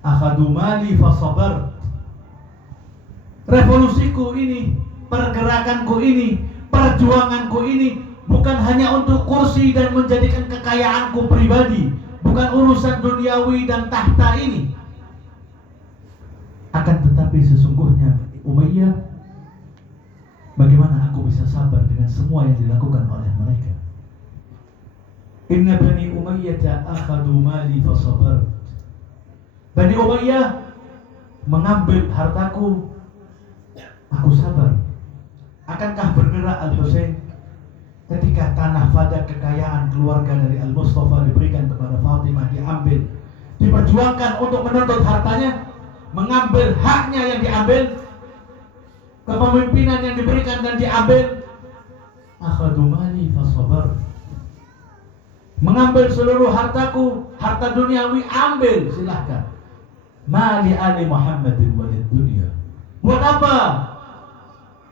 akhadu mali fasabar. Revolusiku ini, pergerakanku ini, perjuanganku ini bukan hanya untuk kursi dan menjadikan kekayaanku pribadi, bukan urusan duniawi dan tahta ini. Akan tetapi sesungguhnya Umayyah, bagaimana aku bisa sabar dengan semua yang dilakukan oleh mereka? Inna bani Umayyah akhadu mali fasabar. Bani Umayyah mengambil hartaku, aku sabar. Akankah bergerak Al-Husain ketika tanah fadak kekayaan keluarga dari Al-Mustafa diberikan kepada Fatimah, diambil, diperjuangkan untuk menuntut hartanya, mengambil haknya yang diambil, kepemimpinan yang diberikan dan diambil. Akhadu mali fasabar. Mengambil seluruh hartaku, harta duniawi ambil, silahkan. Mali ali Muhammadin walid dunia. Buat apa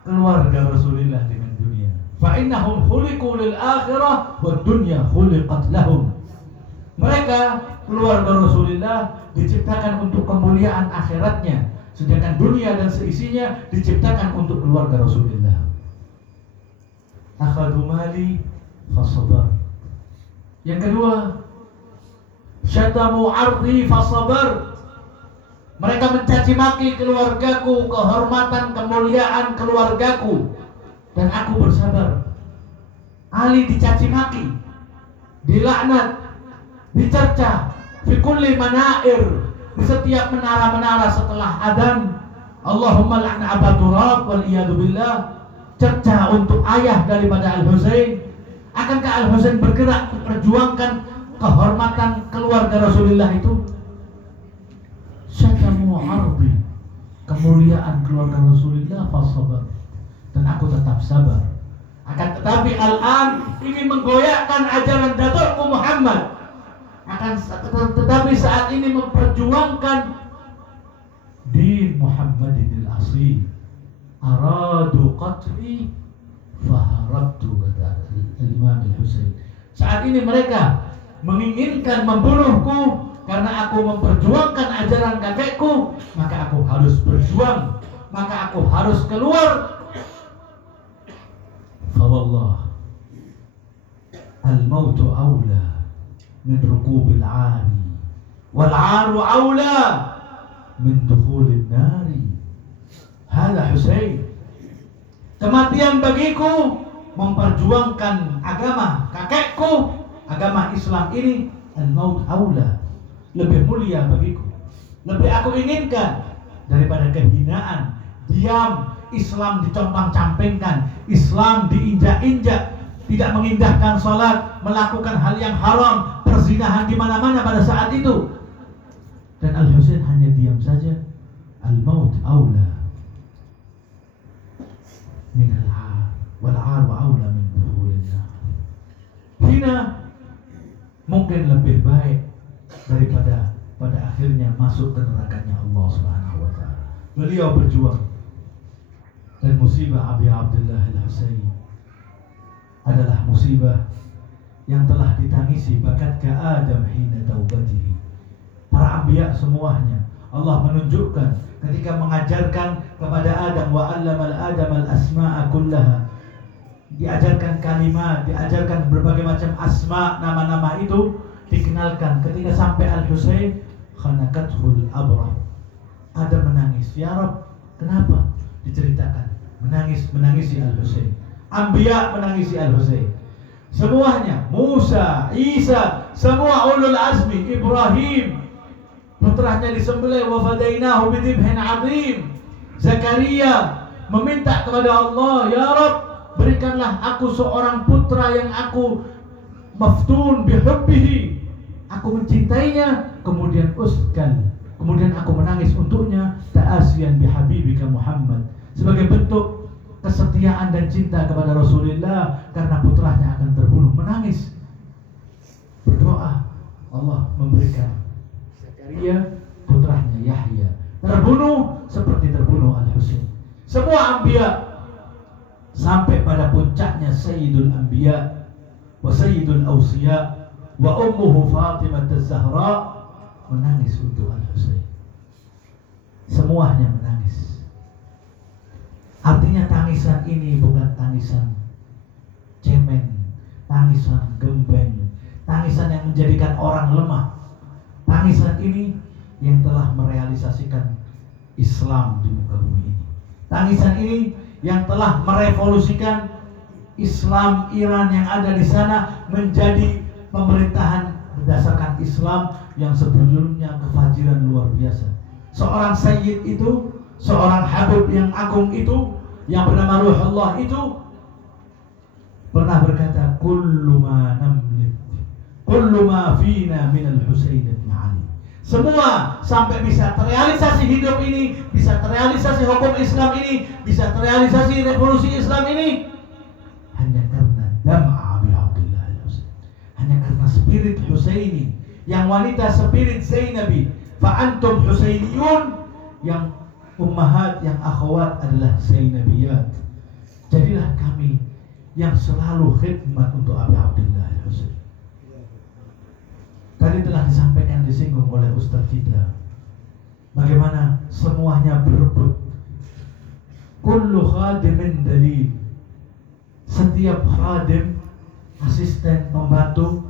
keluarga Rasulullah dengan dunia? Fa innahum khuliqu lil akhirah wad dunya khuliqat lahum. Mereka keluarga Rasulullah diciptakan untuk kemuliaan akhiratnya, sedangkan dunia dan seisinya diciptakan untuk keluarga Rasulullah. Akhadu mali fasabar. Yang kedua, Syatamu ardi fasabar. Mereka mencaci maki keluargaku, kehormatan, kemuliaan keluargaku, dan aku bersabar. Ali dicaci maki, dilaknat, dicerca, fi kulli manair, di setiap menara-menara setelah adzan. Allahumma la'na Aba Turab wal iyadu billah. Cerca untuk ayah daripada Al-Husain. Akankah Al-Husain bergerak memperjuangkan kehormatan keluarga Rasulullah itu? Syatamu ardi, kemuliaan keluarga Rasulullah, fasabar, dan aku tetap sabar. Akan tetapi al-an ingin menggoyahkan ajaran datukku Muhammad. Tetapi saat ini memperjuangkan din Muhammadin al-asli. Aradu qatli faharabtu, kata Imam Al-Husain. Saat ini mereka menginginkan membunuhku karena aku memperjuangkan ajaran kakekku, maka aku harus berjuang, maka aku harus keluar. Fawallah al-mautu awla min rukubil 'ari wal 'aru awla min dukhulin nari. Hada Husain. Kematian bagiku memperjuangkan agama kakekku, agama Islam ini. Al-maut awla, lebih mulia bagiku, lebih aku inginkan daripada kehinaan, diam, Islam dicompang-campingkan, Islam diinjak-injak, tidak mengindahkan salat, melakukan hal yang haram, perzinahan di mana-mana pada saat itu. Dan Al-Husain hanya diam saja. Al-maut awla min al-'ar wal 'ar wa awla min dukhulin nar. Hina mungkin lebih baik daripada pada akhirnya masuk ke nerakanya Allah Subhanahu wa taala. Beliau berjuang, dan musibah Abi Abdullah Al-Husain adalah musibah yang telah ditangisi bakat ke Adam hina taubatihi. Para anbiya semuanya Allah menunjukkan ketika mengajarkan kepada Adam, wa 'allamal Adam al-asma'a kullaha, diajarkan kalimat, diajarkan berbagai macam asma, nama-nama itu dikenalkan. Ketika sampai Al-Husain, khanakathul abrah, Adam menangis. Ya Rabb, kenapa? Diceritakan, menangisi Al-Husain. Anbiya menangisi Al-Husain. Semuanya, Musa, Isa, semua ulul azmi, Ibrahim, putranya disembelih, wa fadainahu bidhibhin 'adzim. Zakaria meminta kepada Allah, ya Rabb, berikanlah aku seorang putra yang aku maftun bihubbihi, aku mencintainya, kemudian aku menangis untuknya, ta'asiyan bihabibika Muhammad, sebagai bentuk kesetiaan dan cinta kepada Rasulullah karena putranya akan terbunuh. Menangis, berdoa, Allah memberikan Zakaria putranya Yahya terbunuh seperti terbunuh Al-Husain. Semua anbiya sampai pada puncaknya Sayyidul Anbiya wa Sayyidul Awsiya wa ummuhu Fatimah Az-Zahra menangis untuk Al-Husain. Semuanya menangis. Artinya tangisan ini bukan tangisan cemeng, tangisan gembeng, tangisan yang menjadikan orang lemah. Tangisan ini yang telah merealisasikan Islam di muka bumi ini. Tangisan ini yang telah merevolusikan Islam Iran yang ada di sana menjadi pemerintahan berdasarkan Islam yang sebelumnya kefajiran luar biasa. Seorang sayyid itu, seorang habib yang agung itu, yang bernama Ruhullah itu pernah berkata, kullu ma namlik, kullu ma fina min al-Husain ibn Ali. Semua sampai bisa terrealisasi hidup ini, bisa terrealisasi hukum Islam ini, bisa terrealisasi revolusi Islam ini, hanya karena dam'a Abi Abdullah Al-Husain, hanya karena spirit Husaini, yang wanita spirit Zainabi. Fa'antum Husainiyun, yang ummahat, yang akhwat adalah Zainabiyat. Jadilah kami yang selalu khidmat untuk Abi Abdullah Al-Husain. Tadi telah disampaikan, disinggung oleh Ustaz kita, bagaimana semuanya berebut. Kullu khadimin dalil, setiap khadim, asisten, pembantu,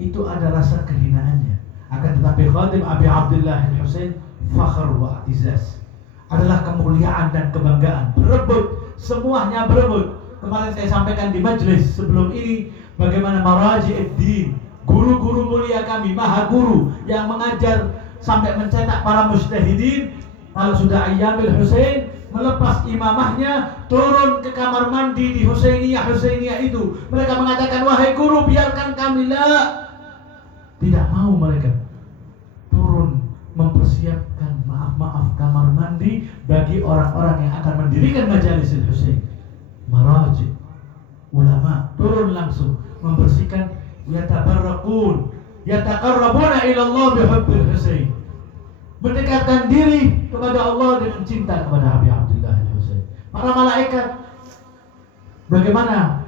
itu ada rasa kehinaannya, Akan tetapi khadim Abi Abdullah al-Husain fakhr wa i'tizaz, adalah kemuliaan dan kebanggaan. Berebut, semuanya berebut. Kemarin saya sampaikan di majelis sebelum ini bagaimana maraji'id-din, guru-guru mulia kami, maha guru yang mengajar sampai mencetak para mujtahidin. Kalau sudah Ayyamil Husain, melepas imamahnya, turun ke kamar mandi di Husainiyah itu. Mereka mengatakan, wahai guru, biarkan kami. La, tidak mau mereka turun mempersiapkan maaf kamar mandi bagi orang-orang yang akan mendirikan majalis Husain. Maraji, ulama turun langsung membersihkan, yatabarrakun, yataqarrabuna ila Allah bihubbil Husain, mendekatkan diri kepada Allah dengan cinta kepada Abi Abdullah al-Husain. Para malaikat, bagaimana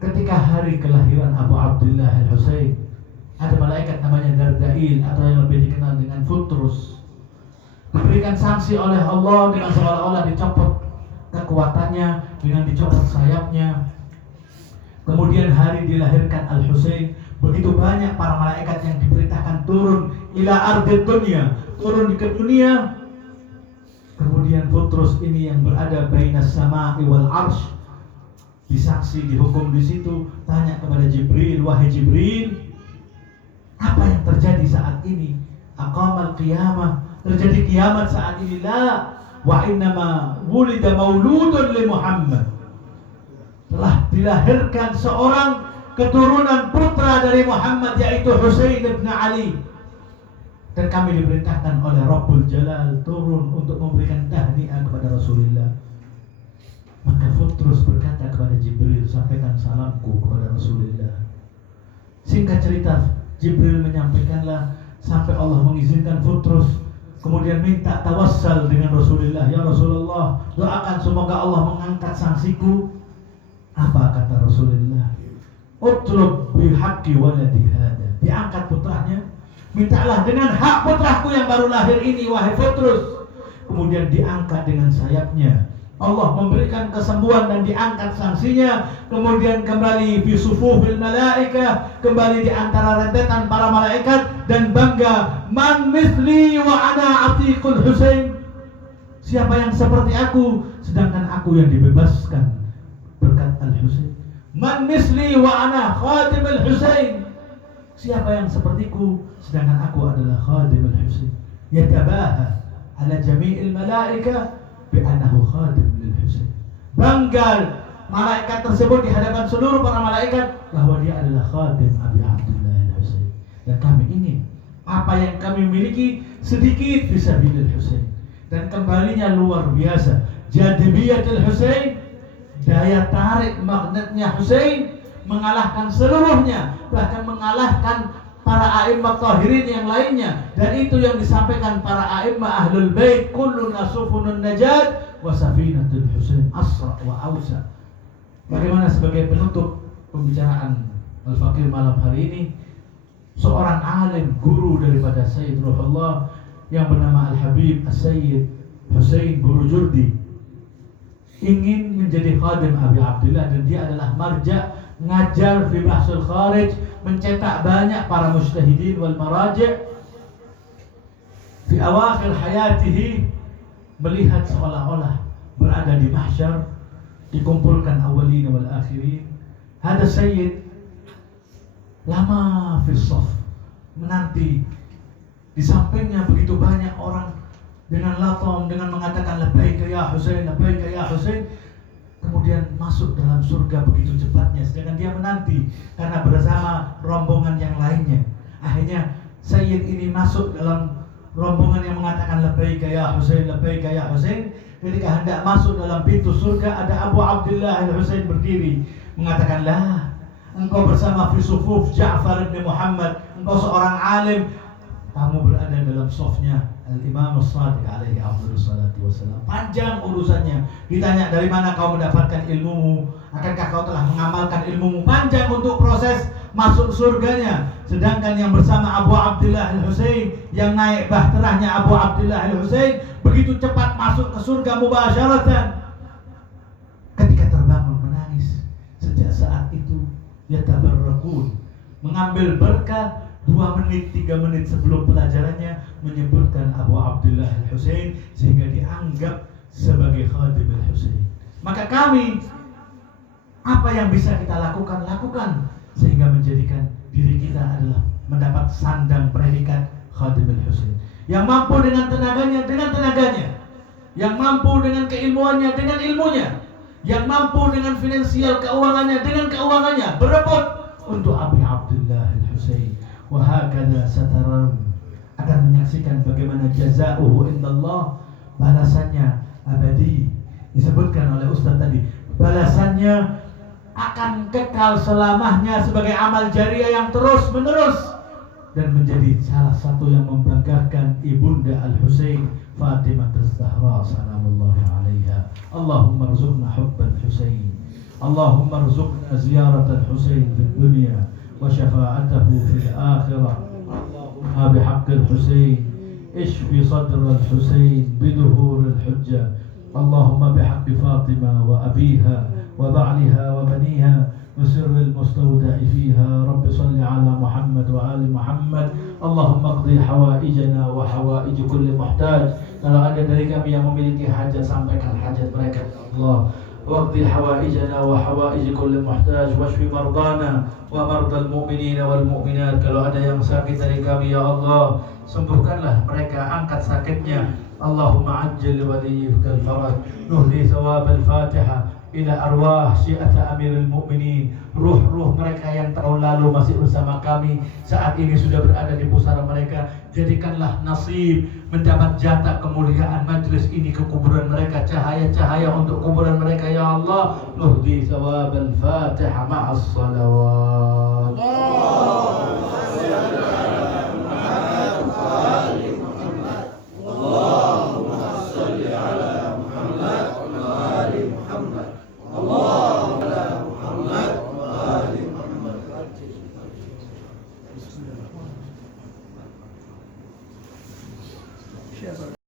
ketika hari kelahiran Abu Abdullah al-Husain, ada malaikat namanya Dardail atau yang lebih dikenal dengan Futrus, diberikan sanksi oleh Allah dengan seolah-olah dicopot kekuatannya, dengan dicopot sayapnya. Kemudian hari dilahirkan Al-Husain, begitu banyak para malaikat yang diperintahkan turun ila ardid dunya, turun ke dunia. Kemudian Futrus ini yang berada bainas sama'i wal arsh, disaksi, dihukum di situ, tanya kepada Jibril, wahai Jibril, apa yang terjadi saat ini? Aqamal qiyamah, terjadi kiamat saat ini. La, wa innama wulida mauludun li Muhammad, telah dilahirkan seorang keturunan putra dari Muhammad, yaitu Husain bin Ali. Dan kami diperintahkan oleh Rabbul Jalal turun untuk memberikan tahniah kepada Rasulullah. Maka Futrus berkata kepada Jibril, sampaikan salamku kepada Rasulullah. Singkat cerita, Jibril menyampaikanlah sampai Allah mengizinkan Futrus kemudian minta tawassal dengan Rasulullah. Ya Rasulullah, doakan semoga Allah mengangkat sanksiku. Apa kata Rasulullah? Utlub bihaqqi waladi hada, diangkat putranya. Mintalah dengan hak putraku yang baru lahir ini, wahai Futrus. Kemudian diangkat dengan sayapnya. Allah memberikan kesembuhan dan diangkat sanksinya. Kemudian kembali fi sufufil malaikah, kembali di antara rentetan para malaikat dan bangga, man misli wa ana atiqul Husain, siapa yang seperti aku sedangkan aku yang dibebaskan berkat Al-Husain. Man misli wa ana khadim Al-Husain, siapa yang sepertiku sedangkan aku adalah khadim Al-Husain. Yatabaha ala jami'il malaikah bi'annahu khadim lil Husain, bangga malaikat tersebut di hadapan seluruh para malaikat bahwa dia adalah khadim Abi Abdullah al-Husain. Dan kami ingin apa yang kami miliki sedikit fisabilil Husain, dan kembalinya luar biasa. Jadibiyatul Husain, daya tarik magnetnya Husain mengalahkan seluruhnya, bahkan mengalahkan para a'immat tahirin yang lainnya. Dan itu yang disampaikan para a'immat ahlul bait, kullun nasufunun najat wa safinatul Husain asra wa awsa. Bagaimana sebagai penutup pembicaraan Al-Faqih malam hari ini, seorang alim guru daripada Sayyid Ruhullah yang bernama Al-Habib As-Sayyid Husain Burujurdi ingin menjadi khadim Abi Abdullah, dan dia adalah marja, ngajar fi bahsul kharij, mencetak banyak para mujtahidin wal maraji'. Fi awakhir hayatihi, melihat seolah-olah berada di mahsyar, dikumpulkan awalin wal akhirin. Hada sayyid lama fi shaf, menanti di sampingnya begitu banyak orang dengan latom, dengan mengatakan labbaika ya Husain, labbaika ya Husain. Kemudian masuk dalam surga begitu cepatnya, sedangkan dia menanti karena bersama rombongan yang lainnya. Akhirnya Sayyid ini masuk dalam rombongan yang mengatakan labbaika ya Husain, labbaika ya Husain. Ketika hendak masuk dalam pintu surga, ada Abu Abdullah al-Husain berdiri mengatakan, lah, engkau bersama fi sufuf Ja'far bin Muhammad, engkau seorang alim, kamu berada dalam safnya Al-Imam As-Sadiq alaihi afdhalus salatu wassalam. Panjang urusannya. Ditanya, dari mana kau mendapatkan ilmumu? Akankah kau telah mengamalkan ilmumu? Panjang untuk proses masuk surganya. Sedangkan yang bersama Abu Abdullah al-Husain, yang naik bahterahnya Abu Abdullah al-Husain, begitu cepat masuk ke surga mubasyaratan. Ketika terbangun menangis. Sejak saat itu yatabarrakun, mengambil berkah 2 menit, 3 menit sebelum pelajarannya menyebutkan Abu Abdullah Al-Husain sehingga dianggap sebagai khadim Al-Husain. Maka kami, apa yang bisa kita lakukan, lakukan sehingga menjadikan diri kita adalah mendapat sandang predikat khadim Al-Husain. Yang mampu dengan tenaganya, dengan tenaganya. Yang mampu dengan keilmuannya, dengan ilmunya. Yang mampu dengan finansial keuangannya, dengan keuangannya, berebut untuk Abi Abdullah Al-Husain. Wahakadha sataran, akan menyaksikan bagaimana jazauhu indallah, balasannya abadi. Disebutkan oleh Ustaz tadi, balasannya akan kekal selamanya sebagai amal jariah yang terus menerus dan menjadi salah satu yang membanggakan ibunda Al-Husain, Fatimah Az-Zahra salamullahi alaiha. Allahumma rzuqna hubbal Husain, Allahumma rzuqna ziyarat Al-Husain fid dunya wa syafa'atahu fil akhirah. Allahumma bihaqqil Husain ishfi sadr Al-Husain biduhur al-hujjah. Allahumma bihaqqi Fatimah wa abiha wa ba'liha wa baniha وسر المستودع فيها. رب صل على محمد وآل محمد. اللهم اقضي حوائجنا وحوائج كل محتاج. Kalau ada dari kami yang memiliki hajat, sampaikan hajat mereka ya Allah. واقضي حوائجنا وحوائج كل محتاج واشف مرضانا ومرضى المؤمنين والمؤمنات. Kalau ada yang sakit dari kami ya Allah, sembuhkanlah mereka, angkat sakitnya. Allahumma ajjil waliyikal faraj. Nuhdi thawab al-Fatihah ila arwah syi'ata amirul mu'minin. Ruh-ruh mereka yang tahun lalu masih bersama kami, saat ini sudah berada di pusara mereka. Jadikanlah nasib mendapat jatah kemuliaan majlis ini ke kuburan mereka, cahaya-cahaya untuk kuburan mereka ya Allah. Nuhdi thawab al-Fatihah ma'as salawat.